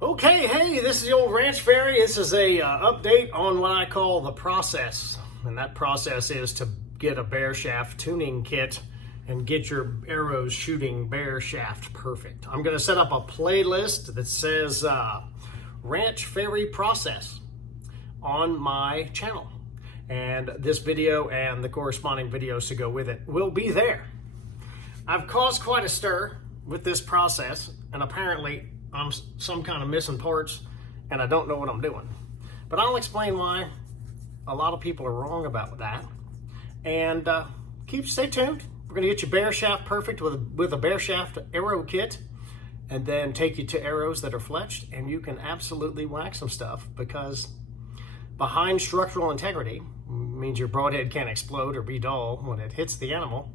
Okay, hey, this is the old Ranch Fairy. This is a update on what I call the process. And that process is to get a Bareshaft tuning kit and get your arrows shooting Bareshaft perfect. I'm going to set up a playlist that says Ranch Fairy Process on my channel. And this video and the corresponding videos to go with it will be there. I've caused quite a stir with this process, and apparently I'm some kind of missing parts and I don't know what I'm doing. But I'll explain why a lot of people are wrong about that. And stay tuned. We're gonna get you Bareshaft perfect with a Bareshaft arrow kit, and then take you to arrows that are fletched, and you can absolutely whack some stuff, because behind structural integrity means your broadhead can't explode or be dull when it hits the animal.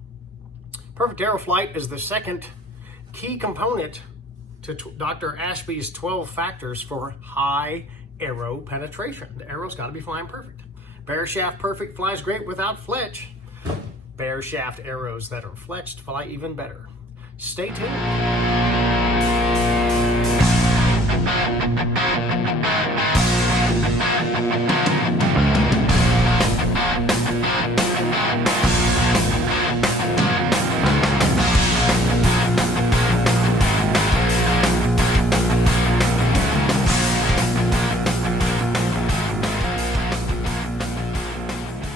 Perfect arrow flight is the second key component to Dr. Ashby's 12 factors for high arrow penetration. The arrow's got to be flying perfect. Bareshaft perfect flies great without fletch. Bareshaft arrows that are fletched fly even better. Stay tuned.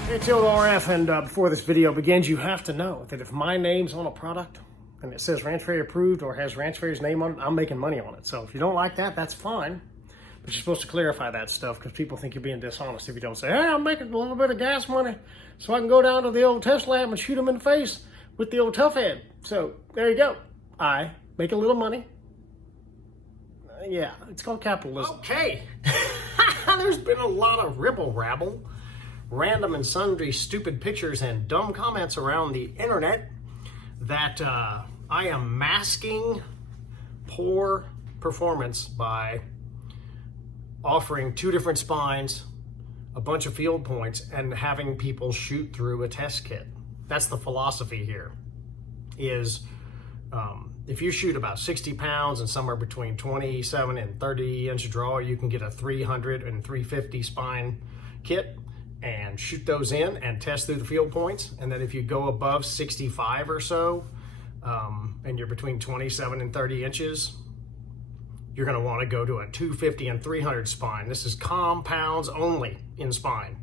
It's the old RF, and before this video begins, you have to know that if my name's on a product and it says Ranch Fairy approved or has Ranch Fairy's name on it, I'm making money on it. So if you don't like that, that's fine. But you're supposed to clarify that stuff, because people think you're being dishonest if you don't say, hey, I'm making a little bit of gas money so I can go down to the old test lab and shoot them in the face with the old tough head. So there you go. I make a little money. Yeah, it's called capitalism. Okay. There's been a lot of ribble-rabble, random and sundry stupid pictures and dumb comments around the internet that I am masking poor performance by offering 2 different spines, a bunch of field points, and having people shoot through a test kit. That's the philosophy here, is if you shoot about 60 pounds and somewhere between 27 and 30 inch draw, you can get a 300 and 350 spine kit and shoot those in and test through the field points. And then if you go above 65 or so, and you're between 27 and 30 inches, you're gonna wanna go to a 250 and 300 spine. This is compounds only in spine.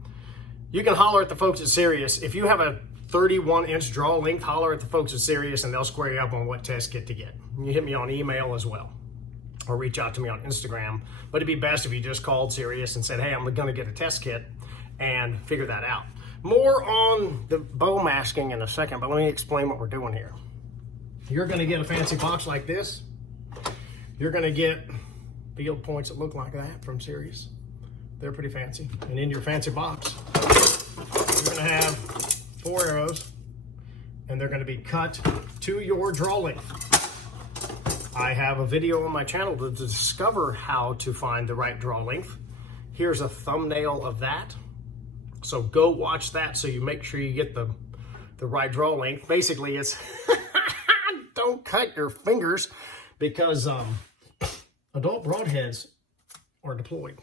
You can holler at the folks at Sirius. If you have a 31 inch draw length, holler at the folks at Sirius and they'll square you up on what test kit to get. You hit me on email as well, or reach out to me on Instagram. But it'd be best if you just called Sirius and said, hey, I'm gonna get a test kit, and figure that out. More on the bow masking in a second, but let me explain what we're doing here. You're gonna get a fancy box like this. You're gonna get field points that look like that from Sirius. They're pretty fancy. And in your fancy box, you're gonna have 4 arrows, and they're gonna be cut to your draw length. I have a video on my channel to discover how to find the right draw length. Here's a thumbnail of that. So go watch that so you make sure you get the right draw length. Basically, it's don't cut your fingers, because adult broadheads are deployed,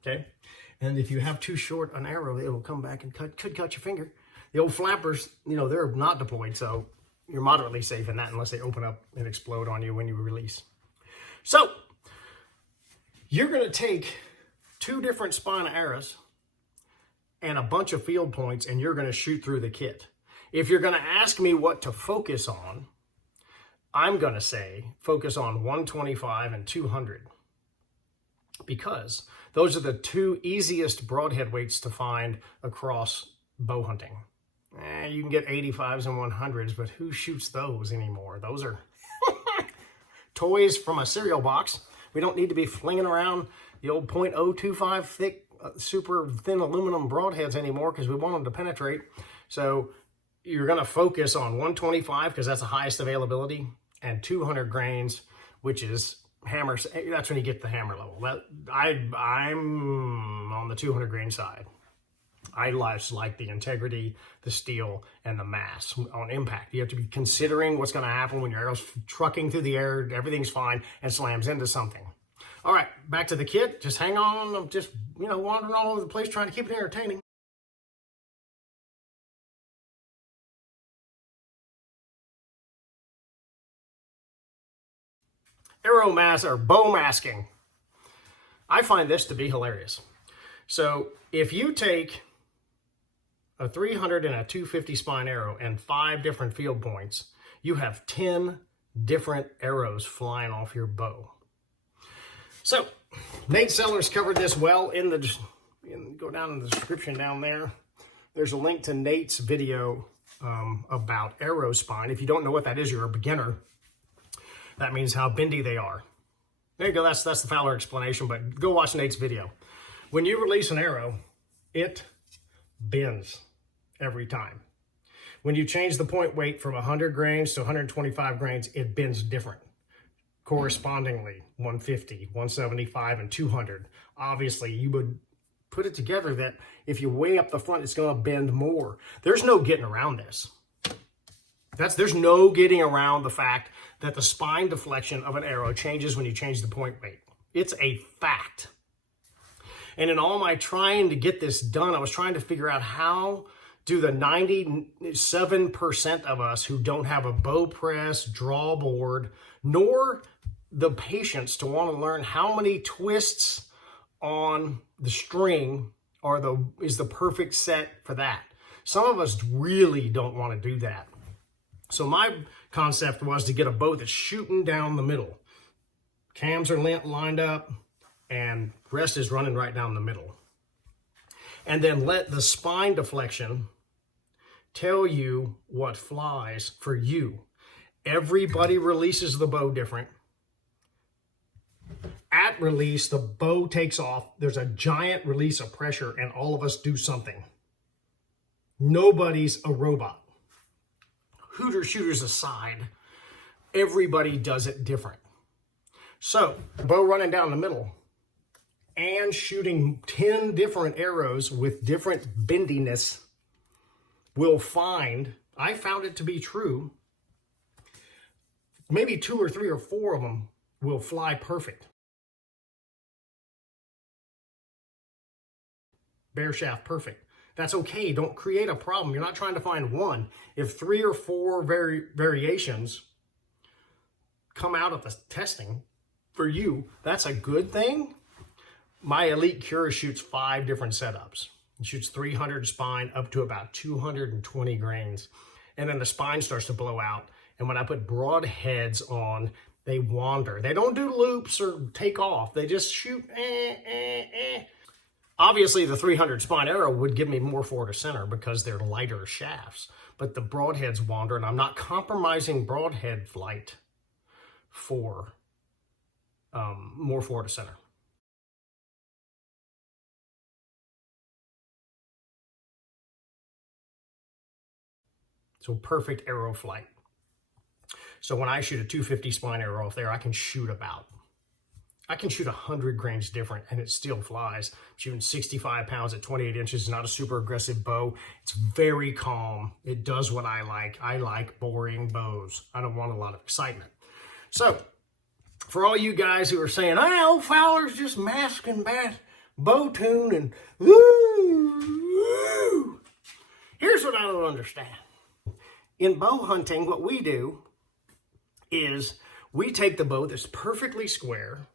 okay? And if you have too short an arrow, it will come back and could cut your finger. The old flappers, they're not deployed, so you're moderately safe in that, unless they open up and explode on you when you release. So you're gonna take 2 different spine arrows and a bunch of field points, and you're gonna shoot through the kit. If you're gonna ask me what to focus on, I'm gonna say focus on 125 and 200, because those are the 2 easiest broadhead weights to find across bow hunting. You can get 85s and 100s, but who shoots those anymore? Those are toys from a cereal box. We don't need to be flinging around the old .025 thick, super thin aluminum broadheads anymore, because we want them to penetrate. So you're gonna focus on 125, because that's the highest availability, and 200 grains, which is hammers. That's when you get the hammer level. I'm on the 200 grain side. I just like the integrity, the steel, and the mass on impact. You have to be considering what's going to happen when your arrow's trucking through the air, everything's fine, and slams into something. All right, back to the kit. Just hang on. I'm just, wandering all over the place trying to keep it entertaining. Bow masking. I find this to be hilarious. So if you take a 300 and a 250 spine arrow and 5 different field points, you have 10 different arrows flying off your bow. So Nate Sellers covered this well go down in the description down there. There's a link to Nate's video about arrow spine. If you don't know what that is, you're a beginner. That means how bendy they are. There you go, that's the Fowler explanation, but go watch Nate's video. When you release an arrow, it bends every time. When you change the point weight from 100 grains to 125 grains, it bends different. Correspondingly, 150, 175, and 200. Obviously, you would put it together that if you weigh up the front, it's going to bend more. There's no getting around this. There's no getting around the fact that the spine deflection of an arrow changes when you change the point weight. It's a fact. And in all my trying to get this done, I was trying to figure out how do the 97% of us who don't have a bow press, draw board, nor the patience to want to learn how many twists on the string is the perfect set for that. Some of us really don't want to do that. So my concept was to get a bow that's shooting down the middle. Cams are lined up and rest is running right down the middle. And then let the spine deflection tell you what flies for you. Everybody releases the bow different. At release, the bow takes off. There's a giant release of pressure and all of us do something. Nobody's a robot. Hooter shooters aside, everybody does it different. So, bow running down the middle and shooting 10 different arrows with different bendiness I found it to be true, maybe 2 or 3 or 4 of them will fly perfect. Bareshaft perfect. That's okay. Don't create a problem. You're not trying to find one. If 3 or 4 variations come out of the testing for you, that's a good thing. My Elite Cure shoots 5 different setups. It shoots 300 spine up to about 220 grains. And then the spine starts to blow out. And when I put broadheads on, they wander. They don't do loops or take off. They just shoot. Obviously, the 300 spine arrow would give me more forward to center because they're lighter shafts. But the broadheads wander, and I'm not compromising broadhead flight for more forward to center. So perfect arrow flight. So when I shoot a 250 spine arrow off there, I can shoot 100 grains different and it still flies. I'm shooting 65 pounds at 28 inches. It's not a super aggressive bow. It's very calm. It does what I like. I like boring bows. I don't want a lot of excitement. So for all you guys who are saying, oh, Fowler's just masking bad bow tune and woo. Here's what I don't understand. In bow hunting, what we do is we take the bow that's perfectly square,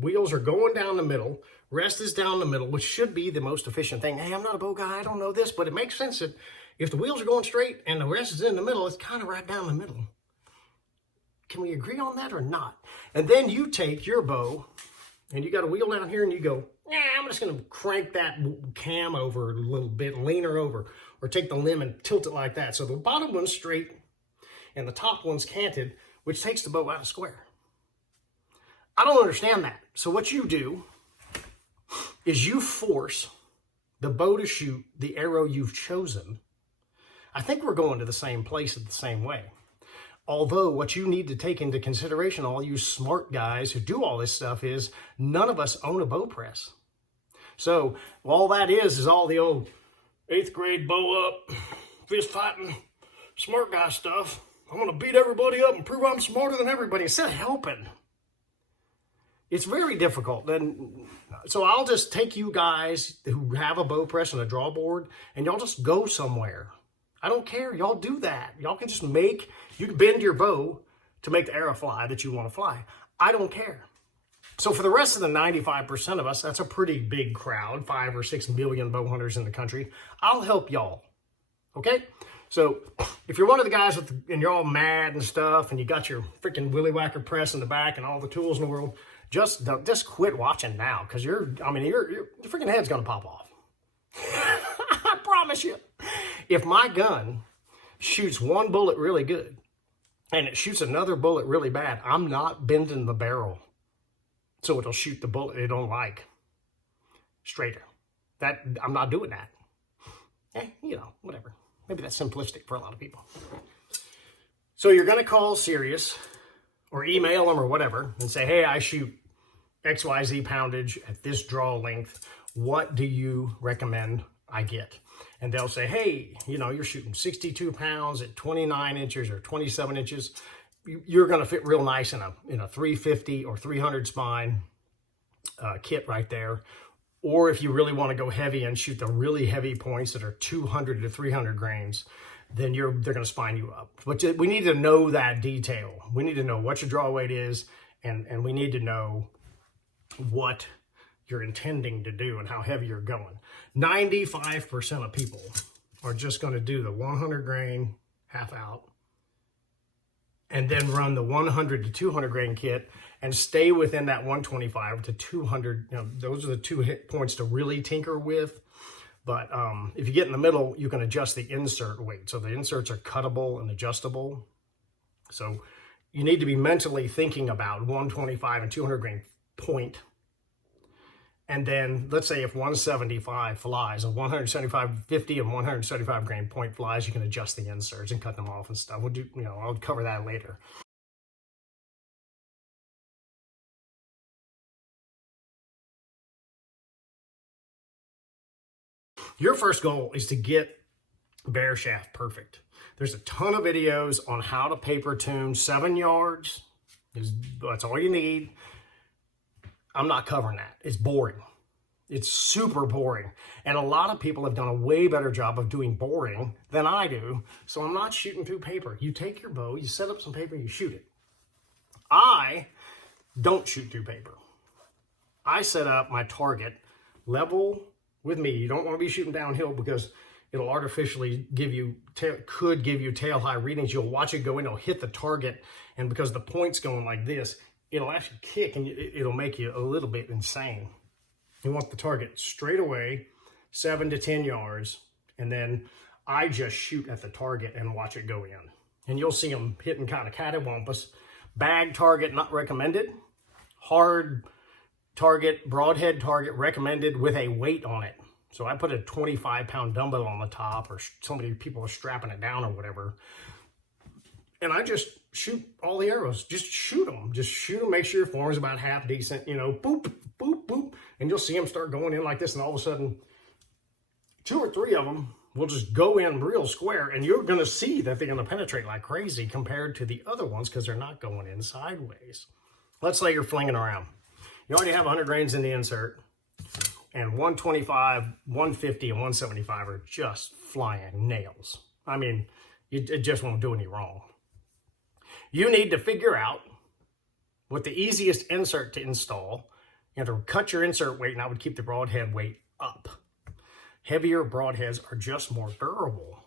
wheels are going down the middle, rest is down the middle, which should be the most efficient thing. Hey, I'm not a bow guy, I don't know this, but it makes sense that if the wheels are going straight and the rest is in the middle, it's kind of right down the middle. Can we agree on that or not? And then you take your bow and you got a wheel down here and you go, I'm just going to crank that cam over a little bit, lean her over, or take the limb and tilt it like that. So the bottom one's straight and the top one's canted, which takes the bow out of square. I don't understand that. So what you do is you force the bow to shoot the arrow you've chosen. I think we're going to the same place in the same way. Although what you need to take into consideration, all you smart guys who do all this stuff, is none of us own a bow press. So all that is all the old 8th grade bow up, fist fighting, smart guy stuff. I'm going to beat everybody up and prove I'm smarter than everybody instead of helping. It's very difficult. And so I'll just take you guys who have a bow press and a draw board, and y'all just go somewhere. I don't care. Y'all do that. Y'all can just you can bend your bow to make the arrow fly that you want to fly. I don't care. So for the rest of the 95% of us, that's a pretty big crowd, 5 or 6 million bow hunters in the country. I'll help y'all. Okay? So if you're one of the guys and you're all mad and stuff, and you got your freaking willy whacker press in the back and all the tools in the world, just quit watching now, because your freaking head's gonna pop off. I promise you. If my gun shoots one bullet really good and it shoots another bullet really bad, I'm not bending the barrel so it'll shoot the bullet it don't like straighter. I'm not doing that. Whatever. Maybe that's simplistic for a lot of people. So you're going to call Sirius or email them or whatever and say, hey, I shoot XYZ poundage at this draw length. What do you recommend I get? And they'll say, hey, you're shooting 62 pounds at 29 inches or 27 inches. You're going to fit real nice in a 350 or 300 spine kit right there. Or if you really want to go heavy and shoot the really heavy points that are 200 to 300 grains, then they're going to spine you up. But we need to know that detail. We need to know what your draw weight is, and we need to know what you're intending to do and how heavy you're going. 95% of people are just going to do the 100 grain half out and then run the 100 to 200 grain kit and stay within that 125 to 200. Those are the 2 hit points to really tinker with. But if you get in the middle, you can adjust the insert weight. So the inserts are cuttable and adjustable. So you need to be mentally thinking about 125 and 200 grain point. And then let's say if 175 flies, a 175, 50 and 175 grain point flies, you can adjust the inserts and cut them off and stuff. I'll cover that later. Your first goal is to get Bareshaft perfect. There's a ton of videos on how to paper tune 7 yards. That's all you need. I'm not covering that. It's boring. It's super boring. And a lot of people have done a way better job of doing boring than I do. So I'm not shooting through paper. You take your bow, you set up some paper, you shoot it. I don't shoot through paper. I set up my target level with me. You don't want to be shooting downhill because it'll artificially could give you tail high readings. You'll watch it go in, it'll hit the target, and because the point's going like this, it'll actually kick and it'll make you a little bit insane. You want the target straight away, 7 to 10 yards, and then I just shoot at the target and watch it go in. And you'll see them hitting kind of cattywampus. Bag target not recommended. Hard target, broadhead target recommended with a weight on it. So I put a 25-pound dumbbell on the top, or people are strapping it down or whatever. And I just shoot all the arrows. Just shoot them. Just shoot them. Make sure your form is about half decent. Boop, boop, boop. And you'll see them start going in like this. And all of a sudden, 2 or 3 of them will just go in real square. And you're going to see that they're going to penetrate like crazy compared to the other ones because they're not going in sideways. Let's say you're flinging around. You already have 100 grains in the insert. And 125, 150, and 175 are just flying nails. I mean, it just won't do any wrong. You need to figure out what the easiest insert to install. You have to cut your insert weight, and I would keep the broadhead weight up. Heavier broadheads are just more durable.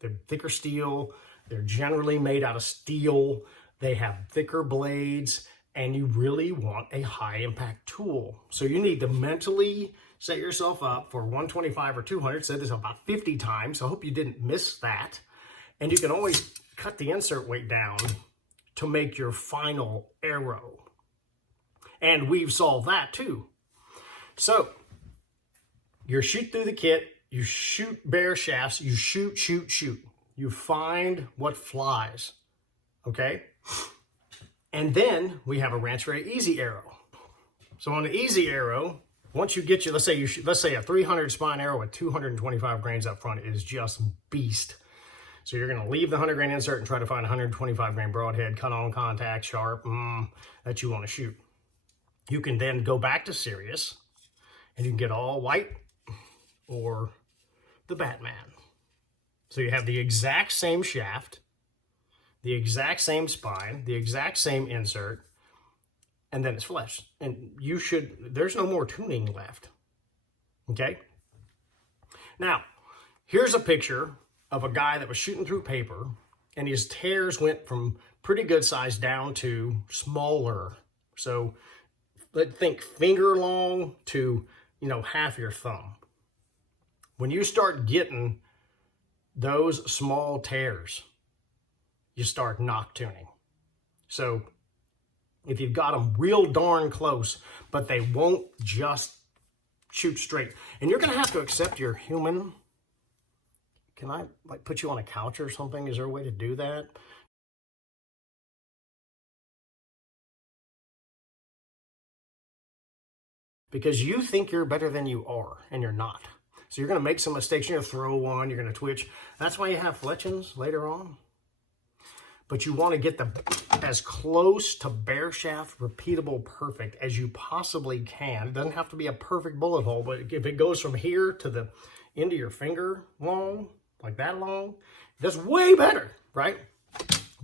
They're thicker steel. They're generally made out of steel. They have thicker blades, and you really want a high impact tool. So you need to mentally set yourself up for 125 or 200. Said this about 50 times. So I hope you didn't miss that. And you can always cut the insert weight down to make your final arrow. And we've solved that too. So you shoot through the kit, you shoot Bareshafts, you shoot. You find what flies, okay? And then we have a Ranch Very Easy arrow. So on the easy arrow, once you get let's say a 300 spine arrow with 225 grains up front is just beast. So you're going to leave the 100 grain insert and try to find 125 grain broadhead, cut on contact, sharp, that you want to shoot. You can then go back to serious, and you can get all white or the Batman. So you have the exact same shaft, the exact same spine, the exact same insert, and then it's fletched. And there's no more tuning left. Okay? Now, here's a picture of a guy that was shooting through paper, and his tears went from pretty good size down to smaller. So let's think finger long to, half your thumb. When you start getting those small tears, you start nock tuning. So if you've got them real darn close, but they won't just shoot straight, and you're going to have to accept you're human. Can I put you on a couch or something? Is there a way to do that? Because you think you're better than you are, and you're not. So you're going to make some mistakes. You're going to throw one. You're going to twitch. That's why you have fletchings later on. But you want to get as close to Bareshaft repeatable perfect as you possibly can. It doesn't have to be a perfect bullet hole, but if it goes from here to the end of your finger long, like that long, that's way better, right?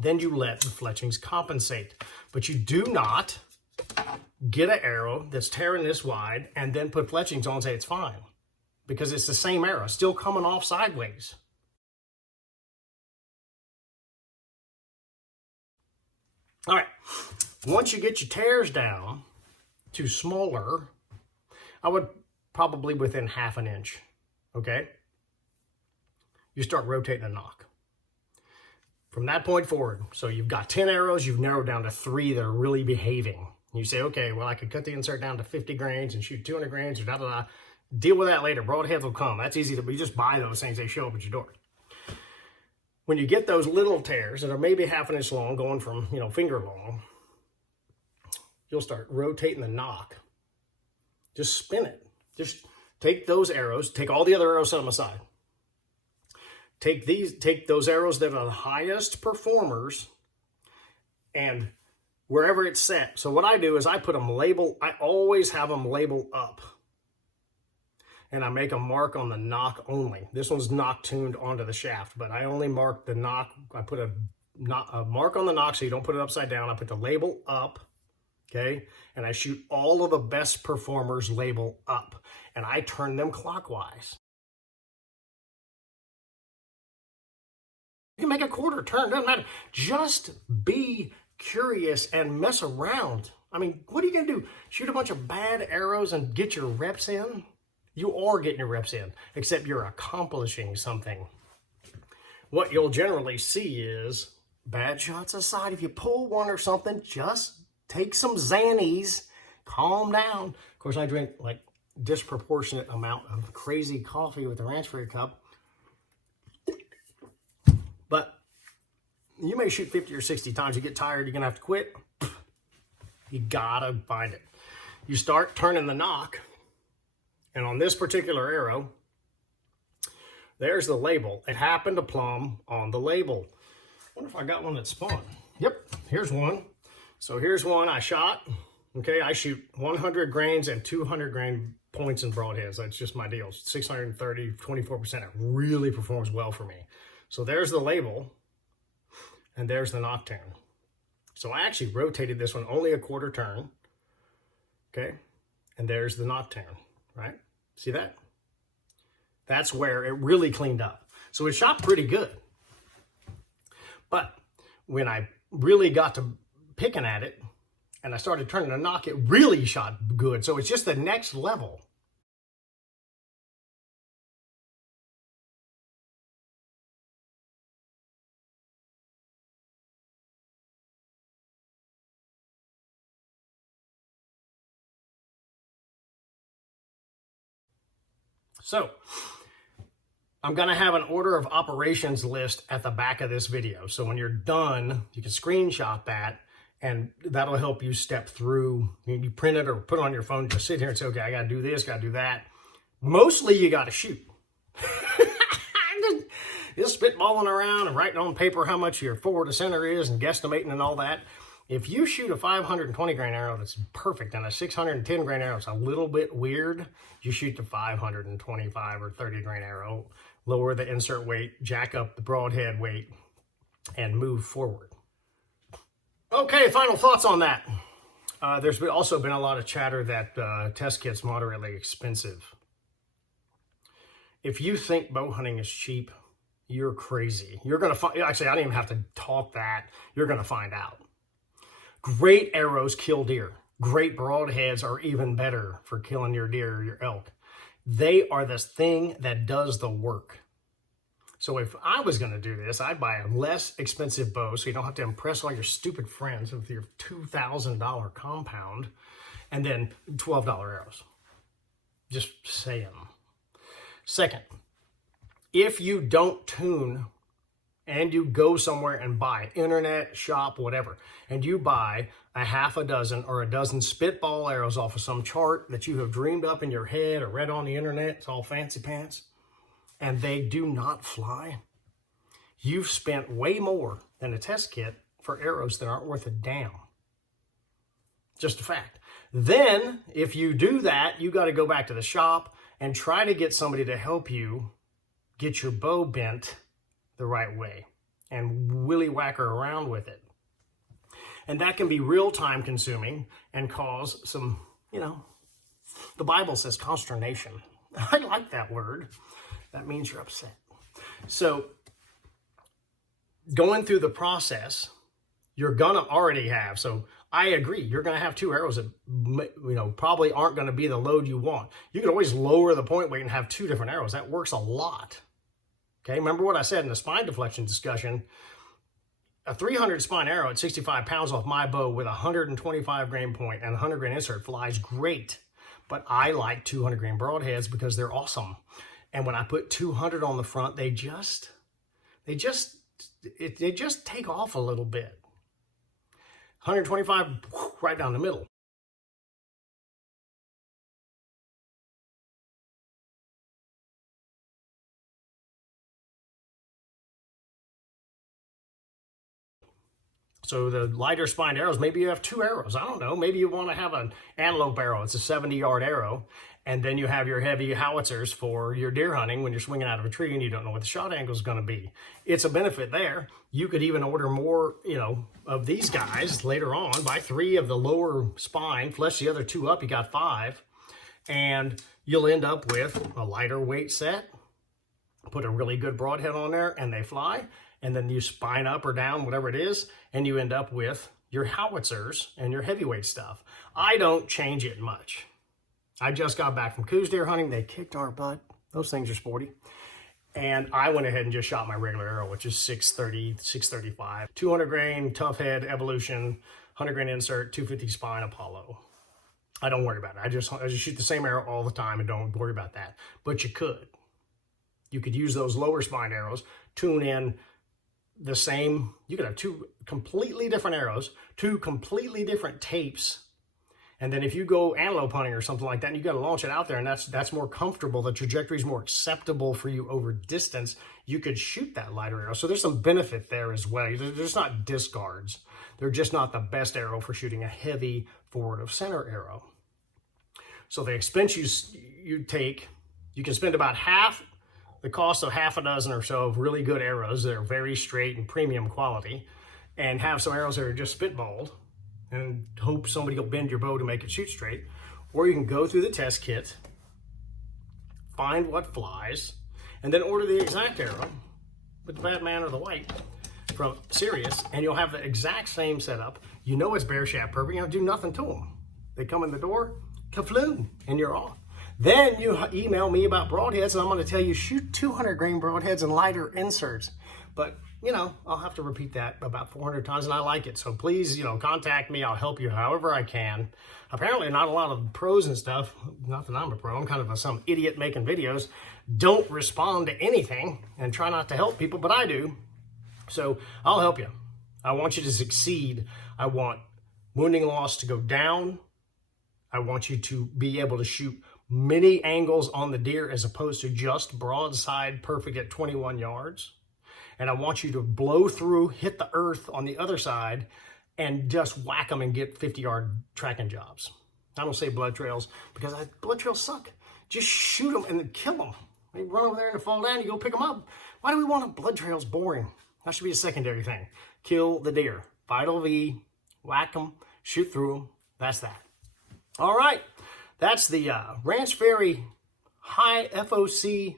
Then you let the fletchings compensate. But you do not get an arrow that's tearing this wide and then put fletchings on and say it's fine, because it's the same arrow, still coming off sideways. All right, once you get your tears down to smaller, I would probably within ½ an inch, okay? You start rotating a nock. From that point forward, so you've got 10 arrows, you've narrowed down to 3 that are really behaving. You say, okay, well, I could cut the insert down to 50 grains and shoot 200 grains or da-da-da. Deal with that later. Broadheads will come. That's easy to, you just buy those things. They show up at your door. When you get those little tears that are maybe ½ an inch long, going from, finger long, you'll start rotating the nock. Just spin it. Just take those arrows, take all the other arrows, set them aside. Take those arrows that are the highest performers and wherever it's set. So what I do is I put them I always have them label up. And I make a mark on the nock only. This one's nock tuned onto the shaft, but I only mark the nock. I put a mark on the nock so you don't put it upside down. I put the label up, okay? And I shoot all of the best performers label up. And I turn them clockwise. You can make a quarter turn, doesn't matter. Just be curious and mess around. I mean, what are you gonna do? Shoot a bunch of bad arrows and get your reps in? You are getting your reps in, except you're accomplishing something. What you'll generally see is, bad shots aside, if you pull one or something, just take some Xannies, calm down. Of course, I drink like disproportionate amount of crazy coffee with a Raspberry cup. But you may shoot 50 or 60 times. You get tired, you're gonna have to quit. You gotta find it. You start turning the nock. And on this particular arrow, there's the label. It happened to plumb on the label. I wonder if I got one that spun. Yep, here's one. So here's one I shot. Okay, I shoot 100 grains and 200 grain points in broadheads. That's just my deal. 630, 24%. It really performs well for me. So there's the label, and there's the nock turn. So I actually rotated this one only a quarter turn. Okay, and there's the nock turn. Right? See that? That's where it really cleaned up. So it shot pretty good. But when I really got to picking at it and I started turning the nock, it really shot good. So it's just the next level. So I'm going to have an order of operations list at the back of this video. So when you're done, you can screenshot that, and that'll help you step through. You print it or put it on your phone, just sit here and say, okay, I got to do this, got to do that. Mostly you got to shoot. Just spitballing around and writing on paper how much your forward to center is and guesstimating and all that. If you shoot a 520 grain arrow that's perfect and a 610 grain arrow is a little bit weird, you shoot the 525 or 30 grain arrow, lower the insert weight, jack up the broadhead weight, and move forward. Okay, final thoughts on that. There's also been a lot of chatter that test kit's moderately expensive. If you think bow hunting is cheap, you're crazy. You're going to find, actually, I don't even have to talk that. You're going to find out. Great arrows kill deer. Great broadheads are even better for killing your deer or your elk. They are this thing that does the work. So if I was going to do this, I'd buy a less expensive bow so you don't have to impress all your stupid friends with your $2,000 compound, and then $12 arrows. Just saying. Second, if you don't tune and you go somewhere and buy, internet, shop, whatever, and you buy a half a dozen or a dozen spitball arrows off of some chart that you have dreamed up in your head or read on the internet, it's all fancy pants, and they do not fly, you've spent way more than a test kit for arrows that aren't worth a damn. Just a fact. Then, if you do that, you got to go back to the shop and try to get somebody to help you get your bow bent the right way and willy whacker around with it. And that can be real time consuming and cause some, the Bible says consternation. I like that word. That means you're upset. So going through the process, you're going to already have, so I agree, you're going to have two arrows that, probably aren't going to be the load you want. You can always lower the point weight and have two different arrows. That works a lot. Okay, remember what I said in the spine deflection discussion? A 300 spine arrow at 65 pounds off my bow with a 125 grain point and a 100 grain insert flies great. But I like 200 grain broadheads because they're awesome. And when I put 200 on the front, they just take off a little bit. 125 right down the middle. So the lighter spined arrows, maybe you have two arrows. I don't know. Maybe you want to have an antelope arrow. It's a 70-yard arrow. And then you have your heavy howitzers for your deer hunting when you're swinging out of a tree and you don't know what the shot angle is going to be. It's a benefit there. You could even order more, of these guys later on. Buy 3 of the lower spine, flesh the other 2 up. You got 5. And you'll end up with a lighter weight set. Put a really good broadhead on there and they fly. And then you spine up or down, whatever it is, and you end up with your howitzers and your heavyweight stuff. I don't change it much. I just got back from Coos deer hunting. They kicked our butt. Those things are sporty. And I went ahead and just shot my regular arrow, which is 630, 635. 200 grain, tough head, evolution, 100 grain insert, 250 spine, Apollo. I don't worry about it. I just shoot the same arrow all the time and don't worry about that. But you could. You could use those lower spine arrows, tune in the same. You could have 2 completely different arrows, 2 completely different tapes. And then if you go antelope hunting or something like that, and you got to launch it out there, and that's more comfortable, the trajectory is more acceptable for you over distance, you could shoot that lighter arrow. So there's some benefit there as well. They're just not discards. They're just not the best arrow for shooting a heavy forward of center arrow. So the expense you take, you can spend about half the cost of half a dozen or so of really good arrows that are very straight and premium quality, and have some arrows that are just spitballed and hope somebody will bend your bow to make it shoot straight. Or you can go through the test kit, find what flies, and then order the exact arrow with the Batman or the white from Sirius, and you'll have the exact same setup. You know it's Bareshaft perfect. You don't do nothing to them. They come in the door, kafloon, and you're off. Then you email me about broadheads, and I'm going to tell you, shoot 200 grain broadheads and lighter inserts. But, I'll have to repeat that about 400 times, and I like it. So please, contact me. I'll help you however I can. Apparently, not a lot of pros and stuff. Not that I'm a pro. I'm kind of some idiot making videos. Don't respond to anything and try not to help people, but I do. So I'll help you. I want you to succeed. I want wounding loss to go down. I want you to be able to shoot many angles on the deer as opposed to just broadside perfect at 21 yards. And I want you to blow through, hit the earth on the other side and just whack them and get 50-yard tracking jobs. I don't say blood trails because blood trails suck. Just shoot them and then kill them. They run over there and they fall down, you go pick them up. Why do we want a blood trails boring? That should be a secondary thing. Kill the deer. Vital V, whack them, shoot through them. That's that. All right, that's the Ranch Fairy high FOC,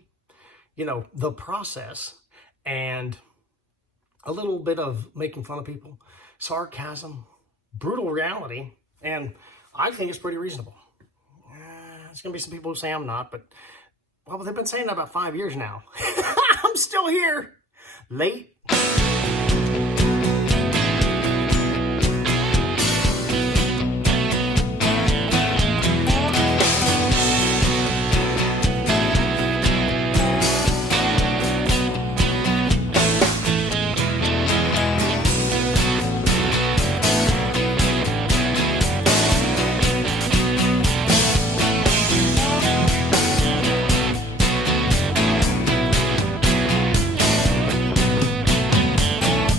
the process, and a little bit of making fun of people, sarcasm, brutal reality, and I think it's pretty reasonable. There's going to be some people who say I'm not, but, well, they've been saying that about 5 years now. I'm still here. Late.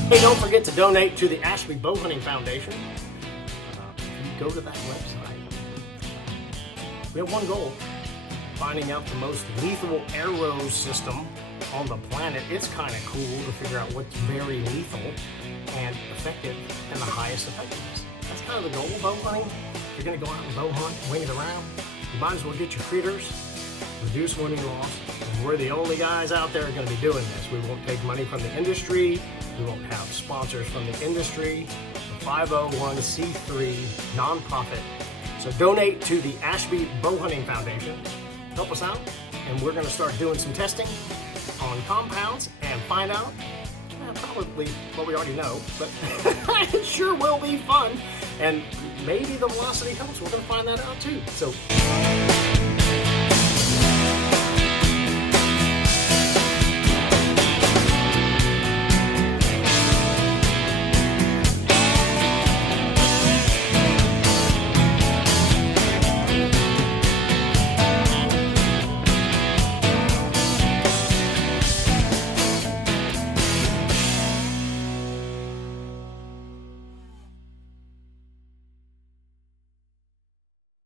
Hey, don't forget to donate to the Ashby Bowhunting Foundation. If you go to that website, we have one goal: finding out the most lethal arrow system on the planet. It's kind of cool to figure out what's very lethal and effective and the highest effectiveness. That's kind of the goal of bow hunting. If you're going to go out and bow hunt, wing it around, you might as well get your critters, reduce winning loss. And we're the only guys out there going to be doing this. We won't take money from the industry. We won't have sponsors from the industry. The 501c3 nonprofit. So donate to the Ashby Bowhunting Foundation. Help us out, and we're going to start doing some testing on compounds and find out probably what we already know, but it sure will be fun. And maybe the velocity helps. We're going to find that out too. So